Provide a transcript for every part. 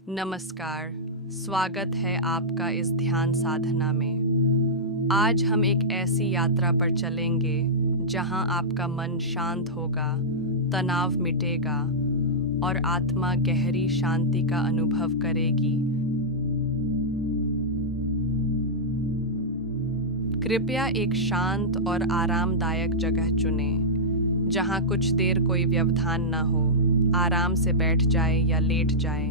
नमस्कार, स्वागत है आपका इस ध्यान साधना में। आज हम एक ऐसी यात्रा पर चलेंगे जहां आपका मन शांत होगा, तनाव मिटेगा और आत्मा गहरी शांति का अनुभव करेगी। कृपया एक शांत और आरामदायक जगह चुनें, जहां कुछ देर कोई व्यवधान न हो। आराम से बैठ जाए या लेट जाए।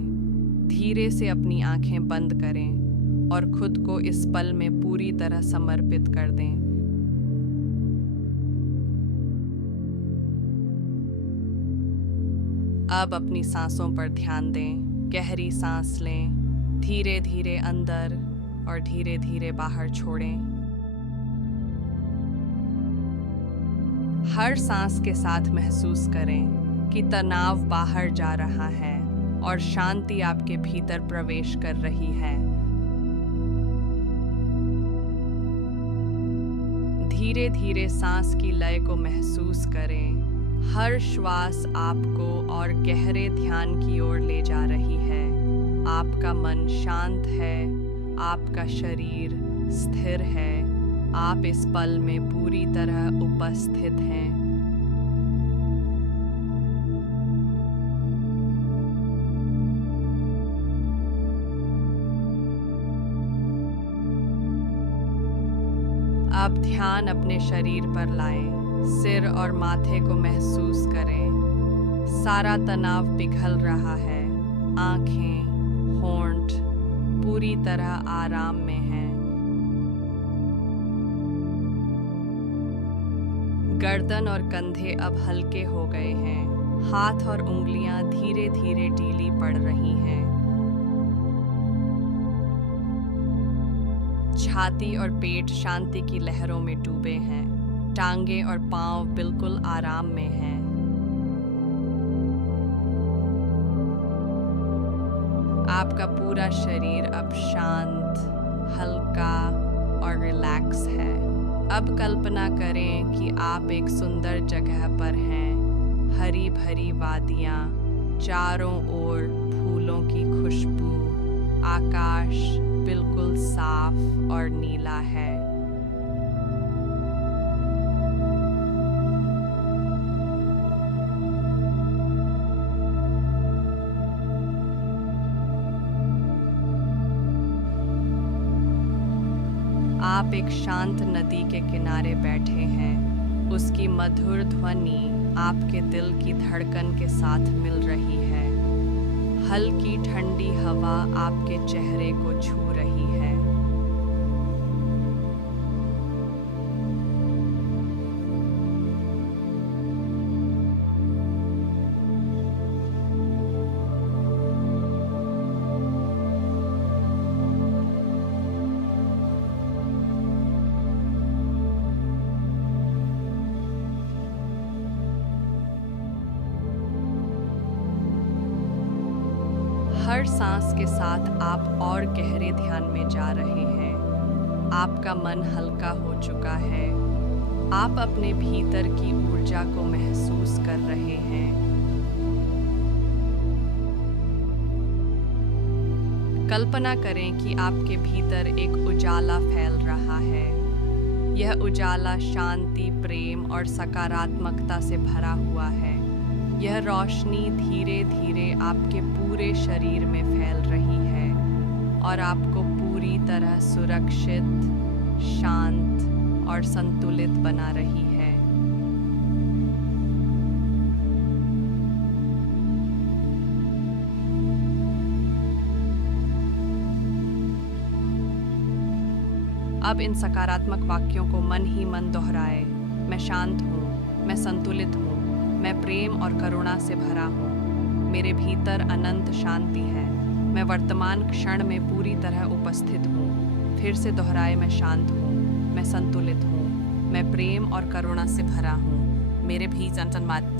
धीरे से अपनी आंखें बंद करें और खुद को इस पल में पूरी तरह समर्पित कर दें। अब अपनी सांसों पर ध्यान दें। गहरी सांस लें, धीरे धीरे अंदर और धीरे धीरे बाहर छोड़ें। हर सांस के साथ महसूस करें कि तनाव बाहर जा रहा है और शांति आपके भीतर प्रवेश कर रही है। धीरे धीरे सांस की लय को महसूस करें। हर श्वास आपको और गहरे ध्यान की ओर ले जा रही है। आपका मन शांत है, आपका शरीर स्थिर है, आप इस पल में पूरी तरह उपस्थित हैं। अब ध्यान अपने शरीर पर लाएं। सिर और माथे को महसूस करें। सारा तनाव पिघल रहा है। आंखें, होंठ पूरी तरह आराम में हैं। गर्दन और कंधे अब हल्के हो गए हैं। हाथ और उंगलियां धीरे धीरे ढीली पड़ रही हैं। छाती और पेट शांति की लहरों में डूबे हैं। टांगे और पांव बिल्कुल आराम में हैं। आपका पूरा शरीर अब शांत, हल्का और रिलैक्स है। अब कल्पना करें कि आप एक सुंदर जगह पर हैं। हरी भरी वादियां, चारों ओर फूलों की खुशबू, आकाश बिल्कुल साफ और नीला है। आप एक शांत नदी के किनारे बैठे हैं। उसकी मधुर ध्वनि आपके दिल की धड़कन के साथ मिल रही है। हल्की ठंडी हवा आपके चेहरे को छू रही है। हर सांस के साथ आप और गहरे ध्यान में जा रहे हैं। आपका मन हल्का हो चुका है। आप अपने भीतर की ऊर्जा को महसूस कर रहे हैं। कल्पना करें कि आपके भीतर एक उजाला फैल रहा है। यह उजाला शांति, प्रेम और सकारात्मकता से भरा हुआ है। यह रोशनी धीरे धीरे आपके पूरे शरीर में फैल रही है और आपको पूरी तरह सुरक्षित, शांत और संतुलित बना रही है। अब इन सकारात्मक वाक्यों को मन ही मन दोहराएं। मैं शांत हूँ, मैं संतुलित हूँ, मैं प्रेम और करुणा से भरा हूँ। मेरे भीतर अनंत शांति है। मैं वर्तमान क्षण में पूरी तरह उपस्थित हूँ। फिर से दोहराए, मैं शांत हूँ, मैं संतुलित हूँ, मैं प्रेम और करुणा से भरा हूँ। मेरे भीतर मत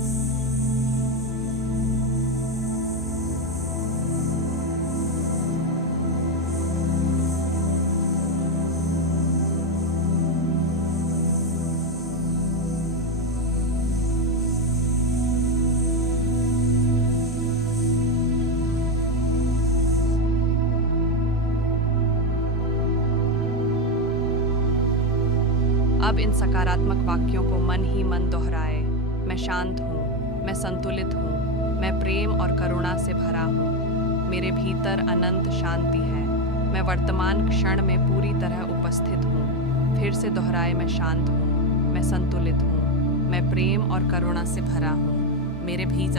अब इन सकारात्मक वाक्यों को मन ही मन दोहराए। मैं शांत हूँ, मैं संतुलित हूँ, मैं प्रेम और करुणा से भरा हूँ, मेरे भीतर अनंत शांति है, मैं वर्तमान क्षण में पूरी तरह उपस्थित हूँ। फिर से दोहराए, मैं शांत हूँ, मैं संतुलित हूँ, मैं प्रेम और करुणा से भरा हूँ, मेरे भीतर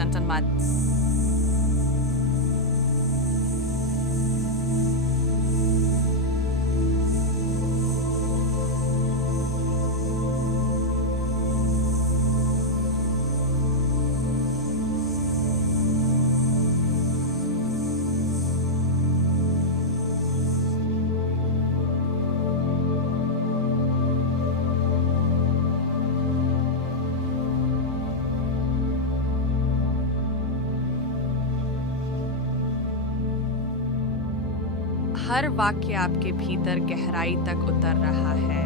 हर वाक्य आपके भीतर गहराई तक उतर रहा है।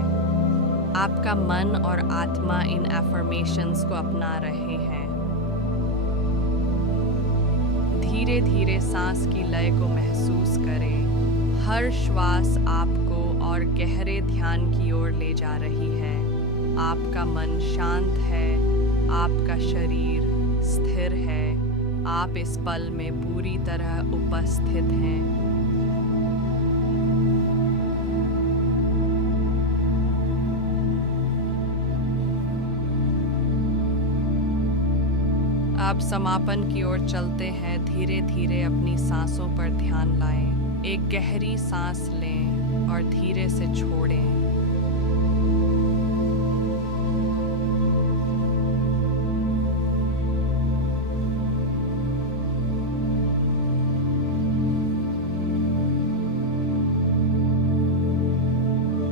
आपका मन और आत्मा इन एफर्मेशंस को अपना रहे हैं। धीरे धीरे सांस की लय को महसूस करें। हर श्वास आपको और गहरे ध्यान की ओर ले जा रही है। आपका मन शांत है, आपका शरीर स्थिर है, आप इस पल में पूरी तरह उपस्थित हैं। आप समापन की ओर चलते हैं। धीरे धीरे अपनी सांसों पर ध्यान लाएं। एक गहरी सांस लें और धीरे से छोड़ें।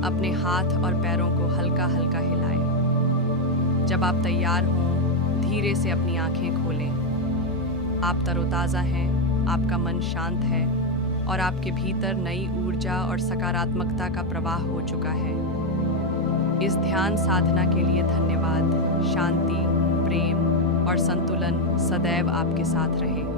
अपने हाथ और पैरों को हल्का हल्का हिलाएं। जब आप तैयार हों, धीरे से अपनी आंखें खोलें। आप तरोताज़ा हैं, आपका मन शांत है और आपके भीतर नई ऊर्जा और सकारात्मकता का प्रवाह हो चुका है। इस ध्यान साधना के लिए धन्यवाद। शांति, प्रेम और संतुलन सदैव आपके साथ रहे।